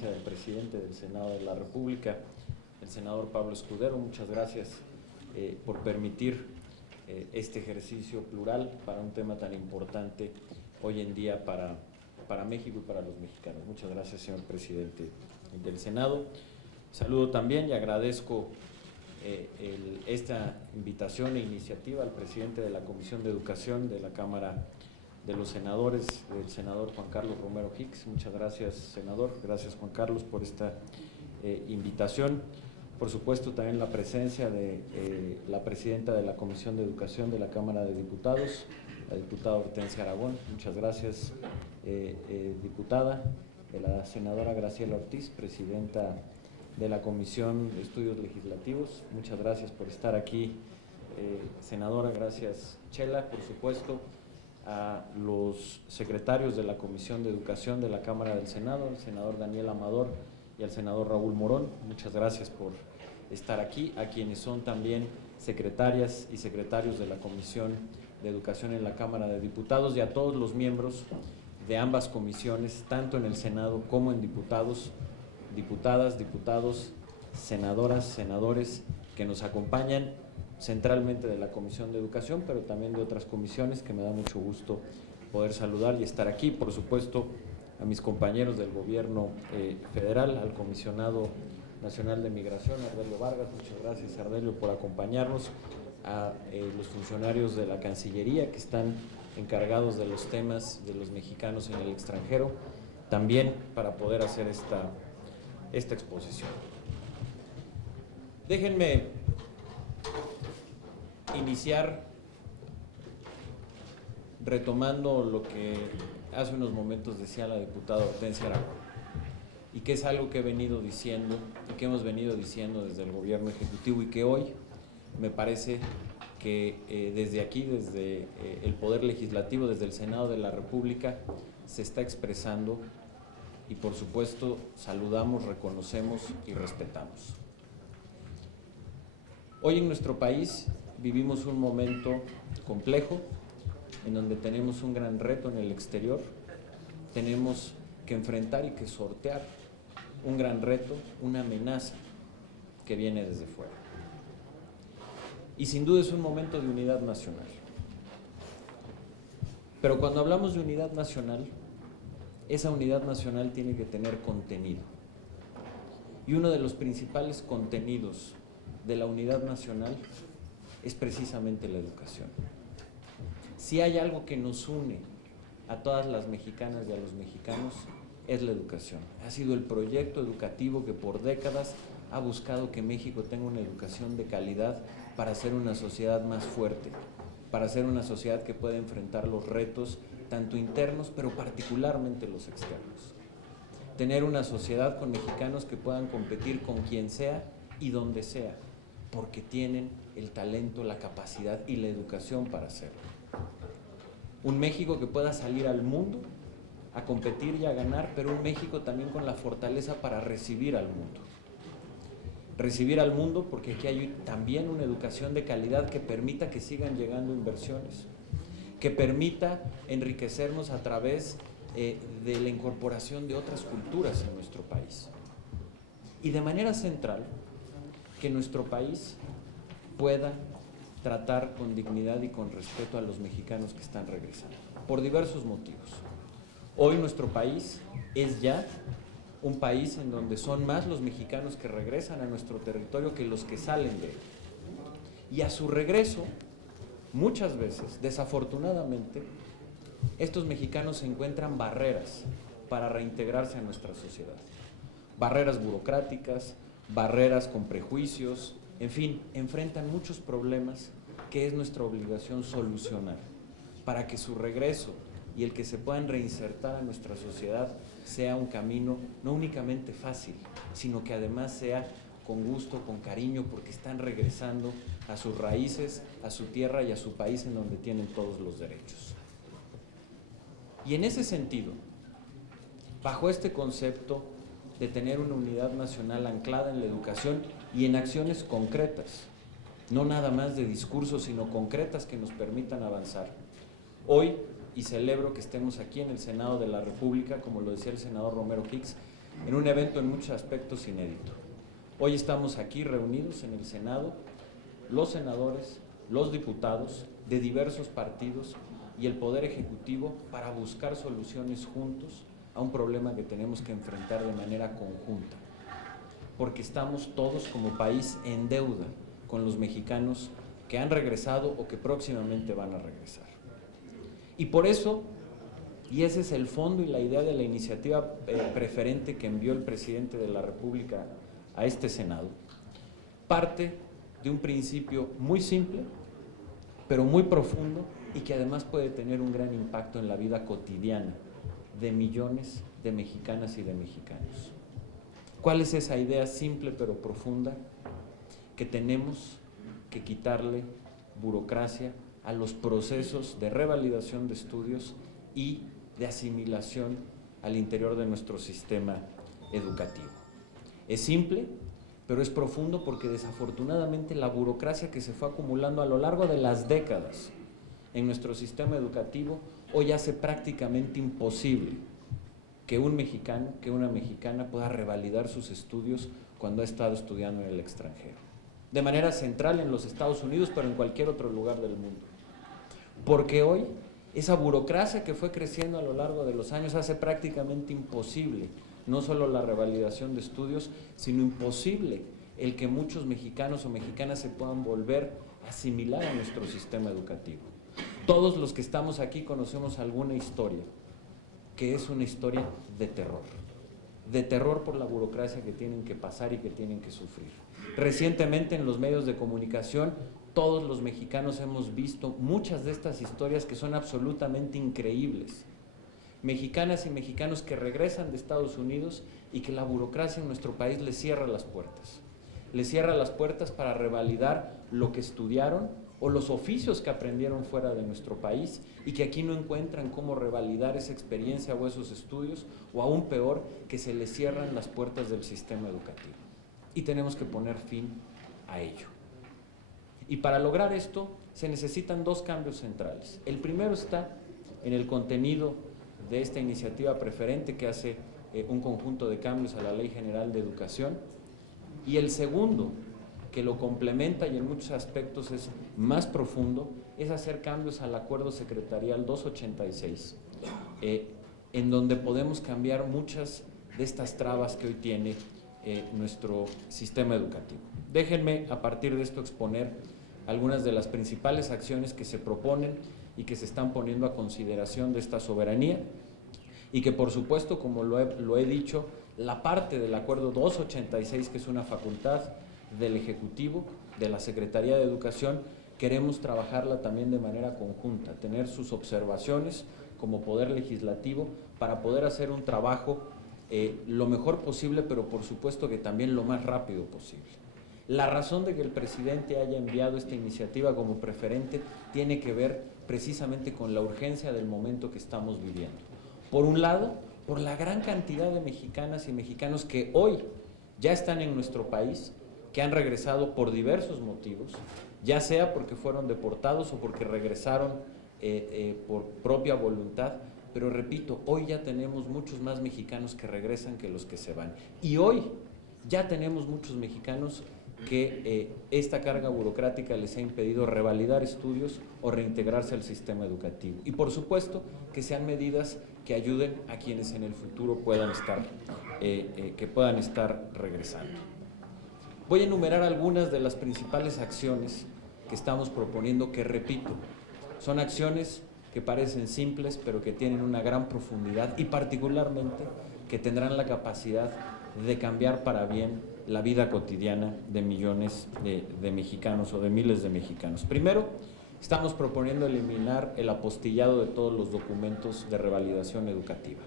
Del presidente del Senado de la República, el senador Pablo Escudero. Muchas gracias por permitir este ejercicio plural para un tema tan importante hoy en día para México y para los mexicanos. Muchas gracias, señor presidente del Senado. Saludo también y agradezco esta invitación e iniciativa al presidente de la Comisión de Educación de la Cámara de los Senadores, el senador Juan Carlos Romero Hicks. Muchas gracias, senador. Gracias, Juan Carlos, por esta invitación. Por supuesto, también la presencia de la presidenta de la Comisión de Educación de la Cámara de Diputados, la diputada Hortensia Aragón. Muchas gracias, diputada. La senadora Graciela Ortiz, presidenta de la Comisión de Estudios Legislativos. Muchas gracias por estar aquí, senadora. Gracias, Chela, por supuesto. A los secretarios de la Comisión de Educación de la Cámara del Senado, el senador Daniel Amador y al senador Raúl Morón. Muchas gracias por estar aquí. A quienes son también secretarias y secretarios de la Comisión de Educación en la Cámara de Diputados, y a todos los miembros de ambas comisiones, tanto en el Senado como en diputados, diputadas, diputados, senadoras, senadores que nos acompañan centralmente de la Comisión de Educación, pero también de otras comisiones, que me da mucho gusto poder saludar y estar aquí. Por supuesto, a mis compañeros del gobierno federal, al comisionado nacional de migración, Ardelio Vargas. Muchas gracias, Ardelio, por acompañarnos. A los funcionarios de la Cancillería que están encargados de los temas de los mexicanos en el extranjero, también para poder hacer esta exposición. Déjenme iniciar retomando lo que hace unos momentos decía la diputada Hortensia Aragón, y que es algo que he venido diciendo y que hemos venido diciendo desde el gobierno ejecutivo, y que hoy me parece que desde aquí, desde el Poder Legislativo, desde el Senado de la República, se está expresando, y por supuesto saludamos, reconocemos y respetamos. Hoy en nuestro país vivimos un momento complejo en donde tenemos un gran reto en el exterior, tenemos que enfrentar y que sortear un gran reto, una amenaza que viene desde fuera. Y sin duda es un momento de unidad nacional. Pero cuando hablamos de unidad nacional, esa unidad nacional tiene que tener contenido. Y uno de los principales contenidos de la unidad nacional es precisamente la educación. Si hay algo que nos une a todas las mexicanas y a los mexicanos, es la educación. Ha sido el proyecto educativo que por décadas ha buscado que México tenga una educación de calidad para ser una sociedad más fuerte, para ser una sociedad que pueda enfrentar los retos tanto internos, pero particularmente los externos. Tener una sociedad con mexicanos que puedan competir con quien sea y donde sea, porque tienen el talento, la capacidad y la educación para hacerlo. Un México que pueda salir al mundo a competir y a ganar, pero un México también con la fortaleza para recibir al mundo. Recibir al mundo porque aquí hay también una educación de calidad que permita que sigan llegando inversiones, que permita enriquecernos a través de la incorporación de otras culturas en nuestro país. Y de manera central, que nuestro país pueda tratar con dignidad y con respeto a los mexicanos que están regresando, por diversos motivos. Hoy nuestro país es ya un país en donde son más los mexicanos que regresan a nuestro territorio que los que salen de él. Y a su regreso, muchas veces, desafortunadamente, estos mexicanos se encuentran barreras para reintegrarse a nuestra sociedad. Barreras burocráticas, barreras con prejuicios, en fin, enfrentan muchos problemas que es nuestra obligación solucionar para que su regreso y el que se puedan reinsertar a nuestra sociedad sea un camino no únicamente fácil, sino que además sea con gusto, con cariño, porque están regresando a sus raíces, a su tierra y a su país en donde tienen todos los derechos. Y en ese sentido, bajo este concepto de tener una unidad nacional anclada en la educación y en acciones concretas, no nada más de discursos, sino concretas que nos permitan avanzar. Hoy, y celebro que estemos aquí en el Senado de la República, como lo decía el senador Romero Hicks, en un evento en muchos aspectos inédito. Hoy estamos aquí reunidos en el Senado, los senadores, los diputados de diversos partidos y el Poder Ejecutivo para buscar soluciones juntos a un problema que tenemos que enfrentar de manera conjunta, porque estamos todos como país en deuda con los mexicanos que han regresado o que próximamente van a regresar. Y por eso, y ese es el fondo y la idea de la iniciativa preferente que envió el presidente de la República a este Senado, parte de un principio muy simple, pero muy profundo y que además puede tener un gran impacto en la vida cotidiana de millones de mexicanas y de mexicanos. ¿Cuál es esa idea simple pero profunda? Que tenemos que quitarle burocracia a los procesos de revalidación de estudios y de asimilación al interior de nuestro sistema educativo. Es simple, pero es profundo porque desafortunadamente la burocracia que se fue acumulando a lo largo de las décadas en nuestro sistema educativo hoy hace prácticamente imposible que un mexicano, que una mexicana pueda revalidar sus estudios cuando ha estado estudiando en el extranjero. De manera central en los Estados Unidos, pero en cualquier otro lugar del mundo. Porque hoy esa burocracia que fue creciendo a lo largo de los años hace prácticamente imposible no solo la revalidación de estudios, sino imposible el que muchos mexicanos o mexicanas se puedan volver a asimilar a nuestro sistema educativo. Todos los que estamos aquí conocemos alguna historia, que es una historia de terror por la burocracia que tienen que pasar y que tienen que sufrir. Recientemente en los medios de comunicación, todos los mexicanos hemos visto muchas de estas historias que son absolutamente increíbles. Mexicanas y mexicanos que regresan de Estados Unidos y que la burocracia en nuestro país les cierra las puertas. Les cierra las puertas para revalidar lo que estudiaron o los oficios que aprendieron fuera de nuestro país y que aquí no encuentran cómo revalidar esa experiencia o esos estudios, o aún peor, que se les cierran las puertas del sistema educativo. Y tenemos que poner fin a ello. Y para lograr esto se necesitan dos cambios centrales. El primero está en el contenido de esta iniciativa preferente que hace un conjunto de cambios a la Ley General de Educación, y el segundo, que lo complementa y en muchos aspectos es más profundo, es hacer cambios al Acuerdo Secretarial 286, en donde podemos cambiar muchas de estas trabas que hoy tiene nuestro sistema educativo. Déjenme a partir de esto exponer algunas de las principales acciones que se proponen y que se están poniendo a consideración de esta soberanía, y que por supuesto, como lo he dicho, la parte del Acuerdo 286, que es una facultad del Ejecutivo, de la Secretaría de Educación, queremos trabajarla también de manera conjunta, tener sus observaciones como Poder Legislativo para poder hacer un trabajo lo mejor posible, pero por supuesto que también lo más rápido posible. La razón de que el presidente haya enviado esta iniciativa como preferente tiene que ver precisamente con la urgencia del momento que estamos viviendo. Por un lado, por la gran cantidad de mexicanas y mexicanos que hoy ya están en nuestro país, que han regresado por diversos motivos, ya sea porque fueron deportados o porque regresaron por propia voluntad, pero repito, hoy ya tenemos muchos más mexicanos que regresan que los que se van. Y hoy ya tenemos muchos mexicanos que esta carga burocrática les ha impedido revalidar estudios o reintegrarse al sistema educativo. Y por supuesto que sean medidas que ayuden a quienes en el futuro puedan estar regresando. Voy a enumerar algunas de las principales acciones que estamos proponiendo, que repito, son acciones que parecen simples, pero que tienen una gran profundidad y particularmente que tendrán la capacidad de cambiar para bien la vida cotidiana de millones de mexicanos o de miles de mexicanos. Primero, estamos proponiendo eliminar el apostillado de todos los documentos de revalidación educativa,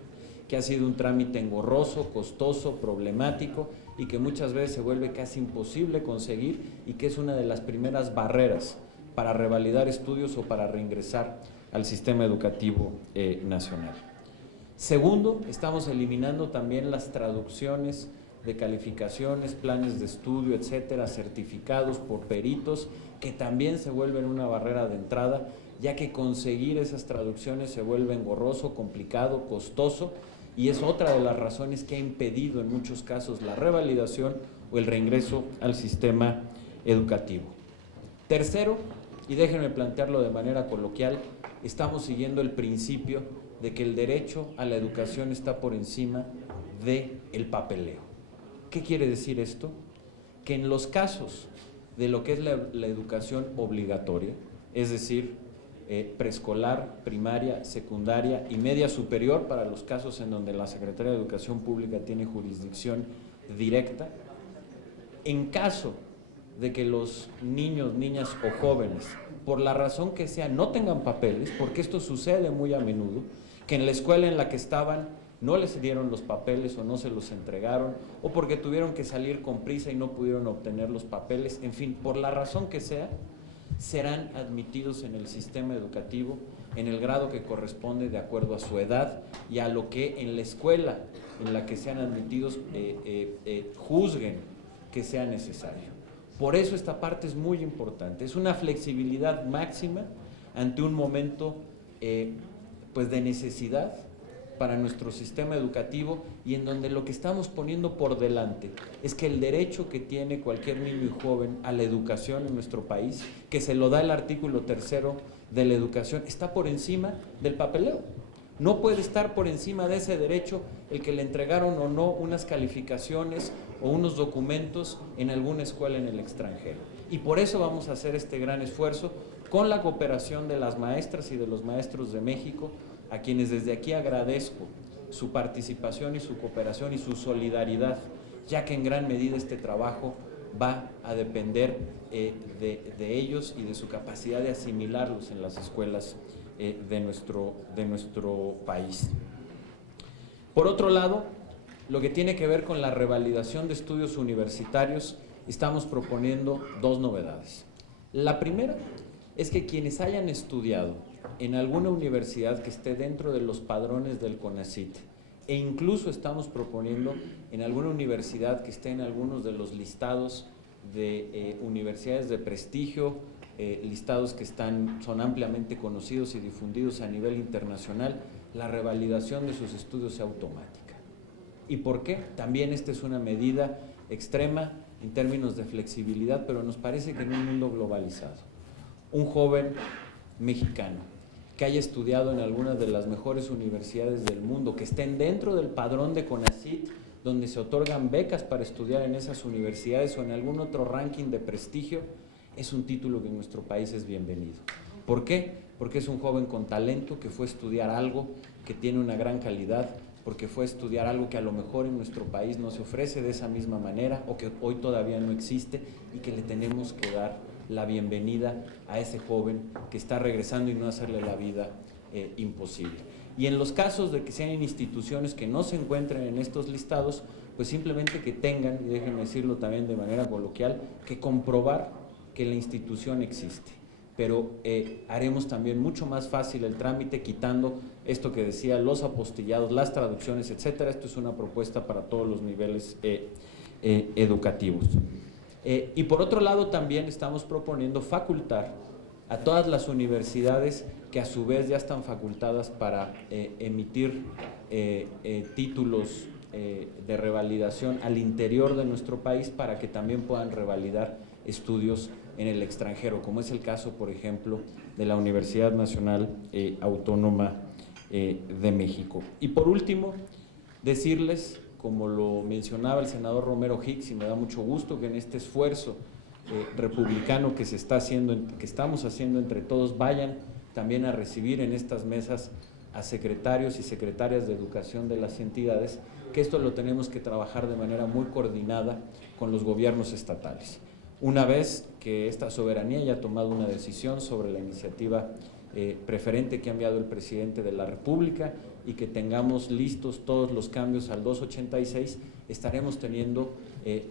que ha sido un trámite engorroso, costoso, problemático y que muchas veces se vuelve casi imposible conseguir y que es una de las primeras barreras para revalidar estudios o para reingresar al sistema educativo nacional. Segundo, estamos eliminando también las traducciones de calificaciones, planes de estudio, etcétera, certificados por peritos, que también se vuelven una barrera de entrada, ya que conseguir esas traducciones se vuelve engorroso, complicado, costoso, y es otra de las razones que ha impedido en muchos casos la revalidación o el reingreso al sistema educativo. Tercero, y déjenme plantearlo de manera coloquial, estamos siguiendo el principio de que el derecho a la educación está por encima del papeleo. ¿Qué quiere decir esto? Que en los casos de lo que es la educación obligatoria, es decir, preescolar, primaria, secundaria y media superior, para los casos en donde la Secretaría de Educación Pública tiene jurisdicción directa, en caso de que los niños, niñas o jóvenes, por la razón que sea, no tengan papeles, porque esto sucede muy a menudo, que en la escuela en la que estaban no les dieron los papeles o no se los entregaron, o porque tuvieron que salir con prisa y no pudieron obtener los papeles, en fin, por la razón que sea, serán admitidos en el sistema educativo en el grado que corresponde de acuerdo a su edad y a lo que en la escuela en la que sean admitidos juzguen que sea necesario. Por eso esta parte es muy importante, es una flexibilidad máxima ante un momento pues de necesidad para nuestro sistema educativo y en donde lo que estamos poniendo por delante es que el derecho que tiene cualquier niño y joven a la educación en nuestro país, que se lo da el artículo 3º de la educación, está por encima del papeleo. No puede estar por encima de ese derecho el que le entregaron o no unas calificaciones o unos documentos en alguna escuela en el extranjero. Y por eso vamos a hacer este gran esfuerzo con la cooperación de las maestras y de los maestros de México, a quienes desde aquí agradezco su participación y su cooperación y su solidaridad, ya que en gran medida este trabajo va a depender de ellos y de su capacidad de asimilarlos en las escuelas de nuestro país. Por otro lado, lo que tiene que ver con la revalidación de estudios universitarios, estamos proponiendo dos novedades. La primera es que quienes hayan estudiado en alguna universidad que esté dentro de los padrones del CONACYT, e incluso estamos proponiendo en alguna universidad que esté en algunos de los listados de universidades de prestigio, listados que son ampliamente conocidos y difundidos a nivel internacional, la revalidación de sus estudios sea automática. ¿Y por qué? También esta es una medida extrema en términos de flexibilidad, pero nos parece que en un mundo globalizado, un joven mexicano que haya estudiado en alguna de las mejores universidades del mundo, que estén dentro del padrón de CONACYT, donde se otorgan becas para estudiar en esas universidades o en algún otro ranking de prestigio, es un título que en nuestro país es bienvenido. ¿Por qué? Porque es un joven con talento que fue a estudiar algo que tiene una gran calidad, porque fue a estudiar algo que a lo mejor en nuestro país no se ofrece de esa misma manera o que hoy todavía no existe y que le tenemos que dar la bienvenida a ese joven que está regresando y no hacerle la vida imposible. Y en los casos de que sean instituciones que no se encuentren en estos listados, pues simplemente que tengan, y déjenme decirlo también de manera coloquial, que comprobar que la institución existe. Pero haremos también mucho más fácil el trámite quitando esto que decía, los apostillados, las traducciones, etcétera. Esto es una propuesta para todos los niveles educativos. Y por otro lado también estamos proponiendo facultar a todas las universidades que a su vez ya están facultadas para emitir títulos de revalidación al interior de nuestro país para que también puedan revalidar estudios en el extranjero, como es el caso, por ejemplo, de la Universidad Nacional Autónoma de México. Y por último, decirles, como lo mencionaba el senador Romero Hicks, y me da mucho gusto que en este esfuerzo republicano que estamos haciendo entre todos, vayan también a recibir en estas mesas a secretarios y secretarias de educación de las entidades, que esto lo tenemos que trabajar de manera muy coordinada con los gobiernos estatales. Una vez que esta soberanía haya tomado una decisión sobre la iniciativa preferente que ha enviado el presidente de la República y que tengamos listos todos los cambios al 286, estaremos teniendo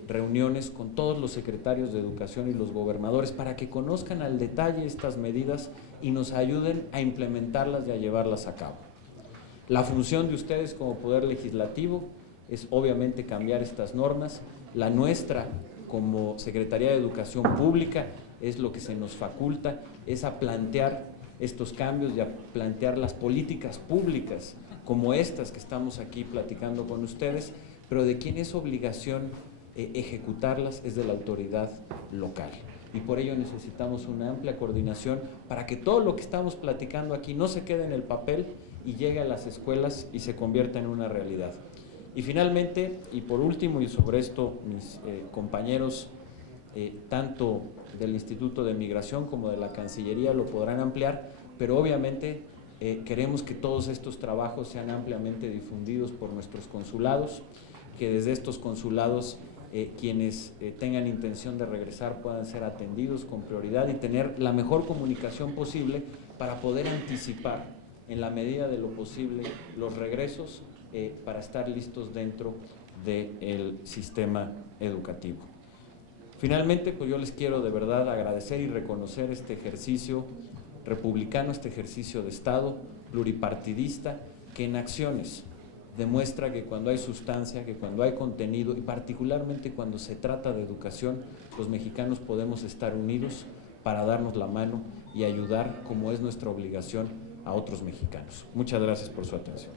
reuniones con todos los secretarios de educación y los gobernadores para que conozcan al detalle estas medidas y nos ayuden a implementarlas y a llevarlas a cabo. La función de ustedes como Poder Legislativo es obviamente cambiar estas normas. La nuestra como Secretaría de Educación Pública es lo que se nos faculta, es a plantear estos cambios y a plantear las políticas públicas como estas que estamos aquí platicando con ustedes, pero de quien es obligación ejecutarlas es de la autoridad local. Y por ello necesitamos una amplia coordinación para que todo lo que estamos platicando aquí no se quede en el papel y llegue a las escuelas y se convierta en una realidad. Y finalmente, y por último, y sobre esto mis compañeros tanto del Instituto de Migración como de la Cancillería lo podrán ampliar, pero obviamente queremos que todos estos trabajos sean ampliamente difundidos por nuestros consulados, que desde estos consulados quienes tengan intención de regresar puedan ser atendidos con prioridad y tener la mejor comunicación posible para poder anticipar en la medida de lo posible los regresos para estar listos dentro del sistema educativo. Finalmente, pues yo les quiero de verdad agradecer y reconocer este ejercicio republicano, este ejercicio de Estado pluripartidista, que en acciones demuestra que cuando hay sustancia, que cuando hay contenido y particularmente cuando se trata de educación, los mexicanos podemos estar unidos para darnos la mano y ayudar, como es nuestra obligación, a otros mexicanos. Muchas gracias por su atención.